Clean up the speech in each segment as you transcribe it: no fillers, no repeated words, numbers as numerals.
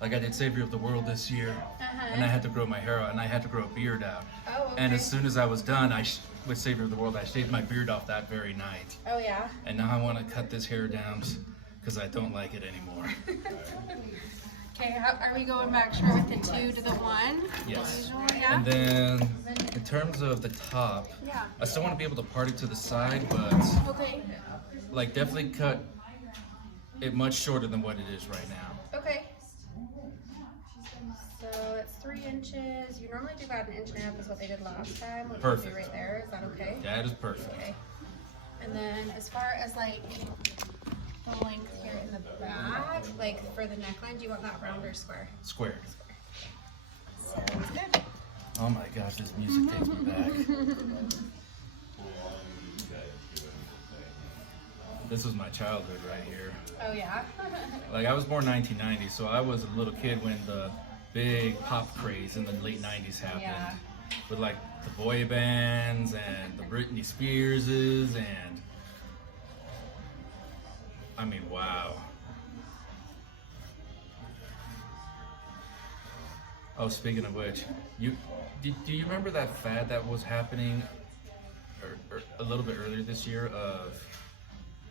Like I did Savior of the World this year, and I had to grow my hair out, and I had to grow a beard out. Oh, okay. And as soon as I was done, with Savior of the World, I shaved my beard off that very night. Oh, yeah? And now I want to cut this hair down because I don't like it anymore. Okay, are we going back straight with the 2 to the 1? Yes. Yeah? And then in terms of the top, Yeah. I still want to be able to part it to the side, but Okay. like definitely cut it much shorter than what it is right now. Okay. So it's 3 inches. You normally do about 1.5 inches is what they did last time. What Perfect. Right there. Is that okay? That is perfect. Okay. And then as far as like the length here in the back, like for the neckline, do you want that round or square? Square. Sounds good. Oh my gosh, this music takes me back. This was my childhood right here. Oh yeah? Like I was born 1990, so I was a little kid when the big pop craze in the late 90s happened. Yeah. With like the boy bands and the Britney Spearses and I mean, wow. Oh, speaking of which, do you remember that fad that was happening or a little bit earlier this year of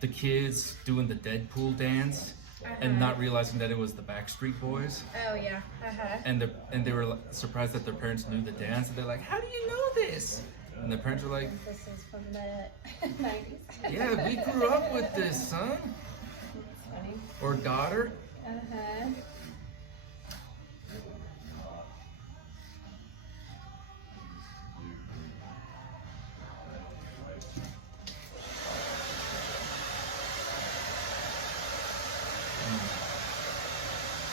the kids doing the Deadpool dance and not realizing that it was the Backstreet Boys? Oh yeah. And they were surprised that their parents knew the dance, and they're like, "How do you know this?" And their parents were like, This is from the 90s. "Yeah, we grew up with this, son That's funny. or daughter."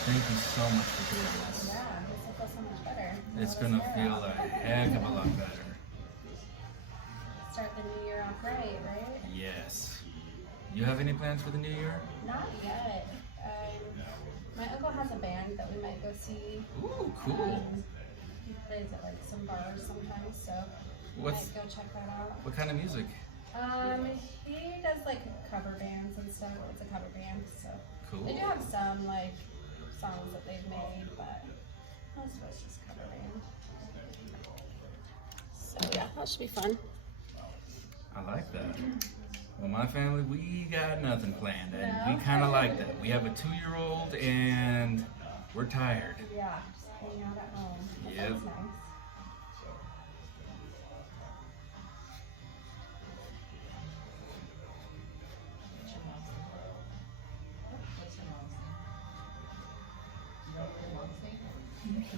Thank you so much for doing this. Yeah, this will feel so much better. It's gonna feel a heck of a lot better. Start the new year off right? Yes. You have any plans for the new year? Not yet. My uncle has a band that we might go see. Ooh, cool. He plays at like some bars sometimes, so we What's- might go check that out. What kind of music? He does like cover bands and stuff. It's a cover band, so Cool. they do have some like songs that they've made, but most of it's just cover band. So yeah, that should be fun. I like that. Well, my family, we got nothing planned, and No? we kind of like that. We have a 2-year-old, and we're tired. Yeah, just hang out at home. That Yep. sounds nice.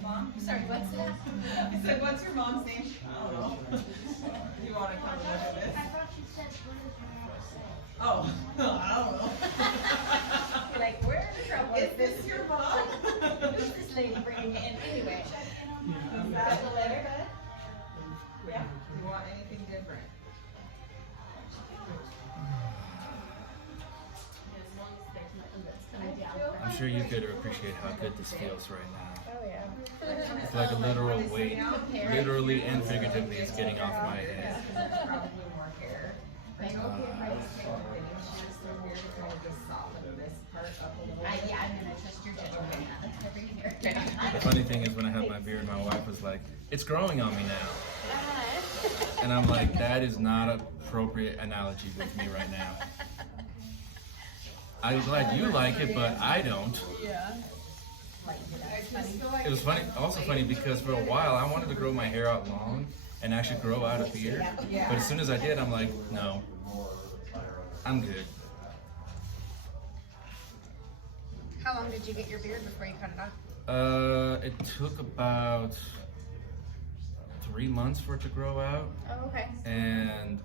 Mom? Sorry, what's that? I said, what's your mom's name? I don't know. You want to come and look at this? I thought you said, what does your mom say? Oh, I don't know. You're like, we're in trouble. Is this your mom? Who's this lady bringing it in anyway? Is Got that the letter, bud? Yeah. You want anything different? I'm sure you could appreciate how good this feels right now. Oh yeah. It's like a literal weight, literally and figuratively, is getting off my head. Probably more hair. I know people always think the fitting shears so weird to kind of just soften this part up a little bit. Yeah, I'm gonna trust your judgment. That's every year. The funny thing is, when I had my beard, my wife was like, "It's growing on me now," and I'm like, "That is not an appropriate analogy with me right now." I'm glad you like it, but I don't. Yeah. It was funny, also funny because for a while I wanted to grow my hair out long and actually grow out a beard. But as soon as I did, I'm like, no, I'm good. How long did you get your beard before you cut it off? It took about 3 months for it to grow out, Oh, okay. and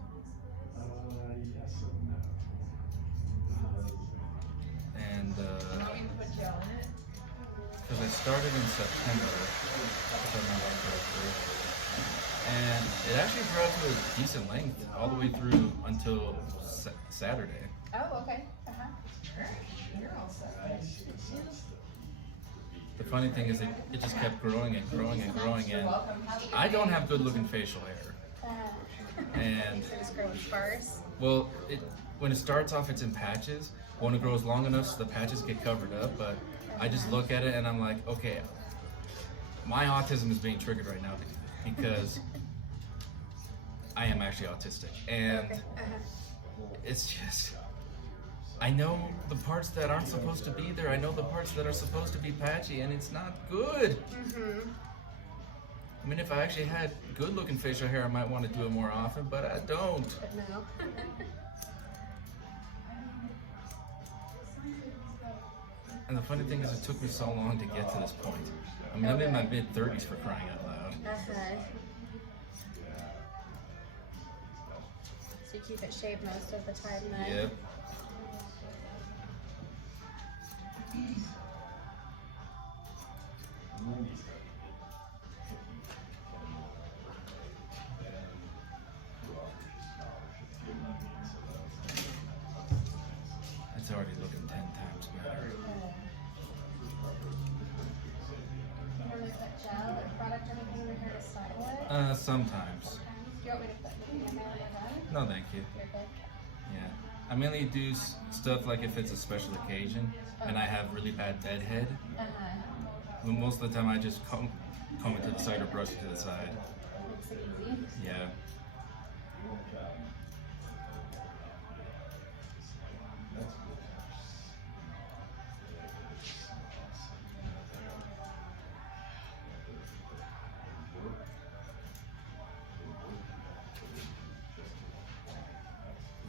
Want me to put gel in it? because I started in September, if I remember correctly, and it actually grew out to a decent length all the way through until Saturday. Oh, okay. You're all set. The funny thing is, it just kept growing and growing and growing, and I don't have good looking facial hair. And So just growing sparse. well, when it starts off, it's in patches, when it grows long enough so the patches get covered up, but I just look at it and I'm like, okay, my autism is being triggered right now because I am actually autistic. And it's just, I know the parts that aren't supposed to be there. I know the parts that are supposed to be patchy, and it's not good. I mean, if I actually had good looking facial hair, I might want to do it more often, but I don't. But no. And the funny thing is, it took me so long to get to this point. I mean, I'm in my mid-30s for crying out loud. So you keep it shaved most of the time then? Yep. It's already looking 10 times better. Do you normally put gel or product or anything in your hair to style it? Sometimes. Do you want me to put anything in there when you're done? No, thank you. You're good. Yeah. I mainly do stuff like if it's a special occasion and I have really bad deadhead. But most of the time I just comb it to the side or brush it to the side. Makes it easy. Yeah.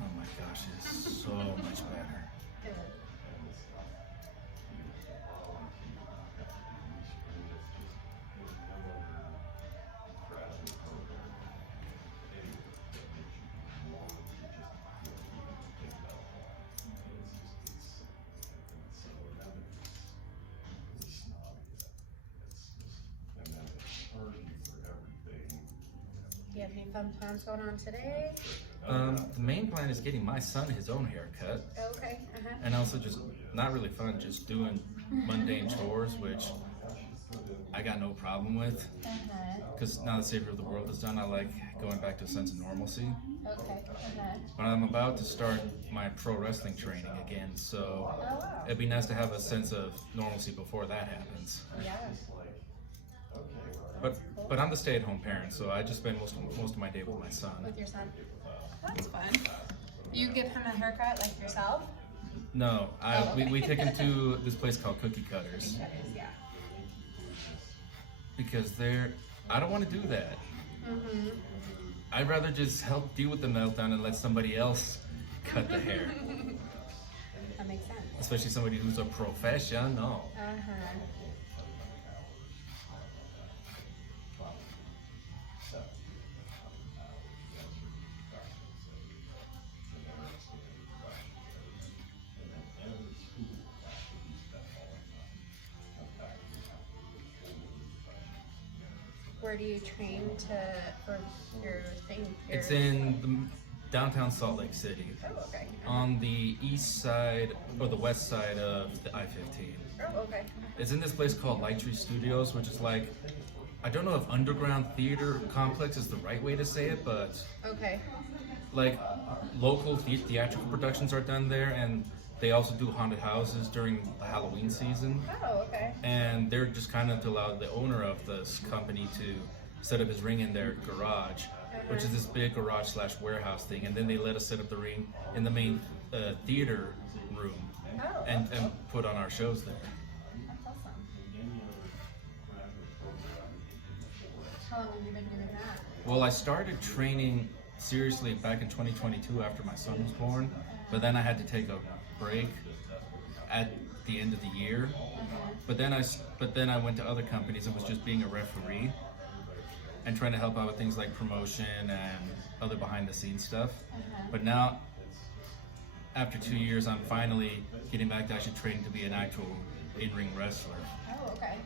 Oh my gosh, it's so much better. Good. Do you have any fun plans going on today? The main plan is getting my son his own haircut, Okay. and also just not really fun, just doing mundane chores, which I got no problem with. Because now the savior of the world is done, I like going back to a sense of normalcy. Okay. But I'm about to start my pro wrestling training again, so Oh wow. it'd be nice to have a sense of normalcy before that happens. Yeah. But I'm the stay-at-home parent, so I just spend most of my day with my son. With your son. That's fun. You give him a haircut like yourself? No, Oh, okay. we take him to this place called Cookie Cutters Yeah. because I don't want to do that. I'd rather just help deal with the meltdown and let somebody else cut the hair, That makes sense. especially somebody who's a professional. Where do you train for your thing? It's in the downtown Salt Lake City, Oh, okay. on the east side or the west side of the I-15. Oh, okay. It's in this place called Light Tree Studios, which is like, I don't know if underground theater complex is the right way to say it, but Okay. like local theatrical productions are done there, and they also do haunted houses during the Halloween season. Oh, okay. And they're just kind of to allow the owner of this company to set up his ring in their garage, which is this big garage / warehouse thing, and then they let us set up the ring in the main theater room Oh, and put on our shows there. that's awesome. How long have you been doing that? Well, I started training seriously back in 2022 after my son was born, but then I had to take a break at the end of the year. But then I went to other companies and was just being a referee and trying to help out with things like promotion and other behind the scenes stuff. But now, after 2 years, I'm finally getting back to actually training to be an actual in-ring wrestler. Oh, okay.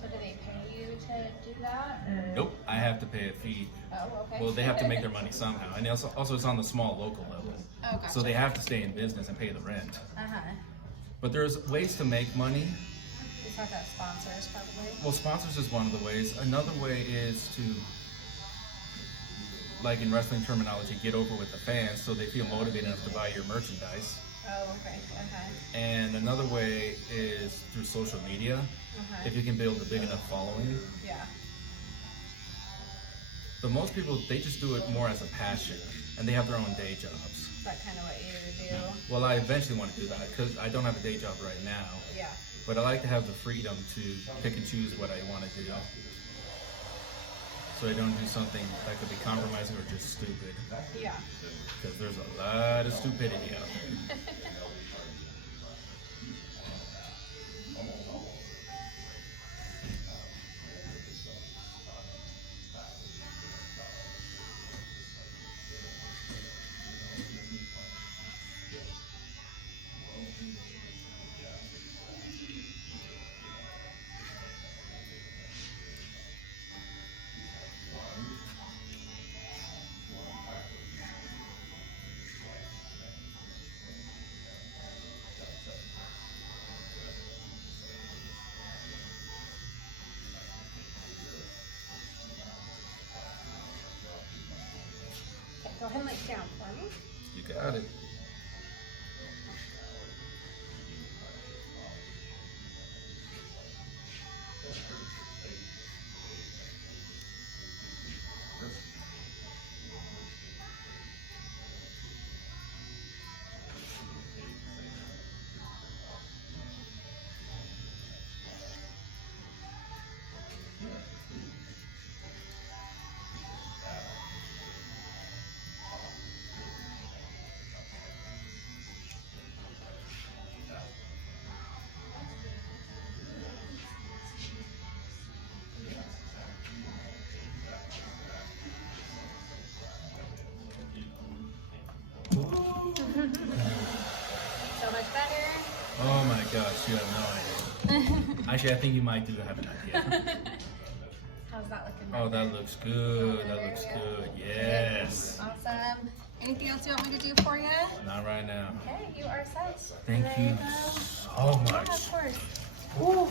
So do they pay you to do that? Or? Nope, I have to pay a fee. Oh, okay. Well, they have to make their money somehow, and also it's on the small local level. Oh, gotcha. So they have to stay in business and pay the rent. Uh-huh. But there's ways to make money. Is talk about sponsors probably. Well, sponsors is one of the ways. Another way is to, like in wrestling terminology, get over with the fans so they feel motivated enough to buy your merchandise. Oh, okay. Okay. And another way is through social media. Okay. If you can build a big enough following. Yeah. But most people, they just do it more as a passion, and they have their own day jobs. Is that kind of what you do? Well, I eventually want to do that because I don't have a day job right now. Yeah. But I like to have the freedom to pick and choose what I want to do. So I don't do something that could be compromising or just stupid. Yeah. Because there's a lot of stupidity out there. Okay, go ahead and lay down for me. You got it. So much better. Oh my gosh, you have no idea. Actually, I think you might do have an idea. How's that looking? Oh, that looks good. That looks good. Yes. Awesome. Anything else you want me to do for you? Not right now. Okay, you are set. Thank There you go. so Yeah, much. of course. Woo.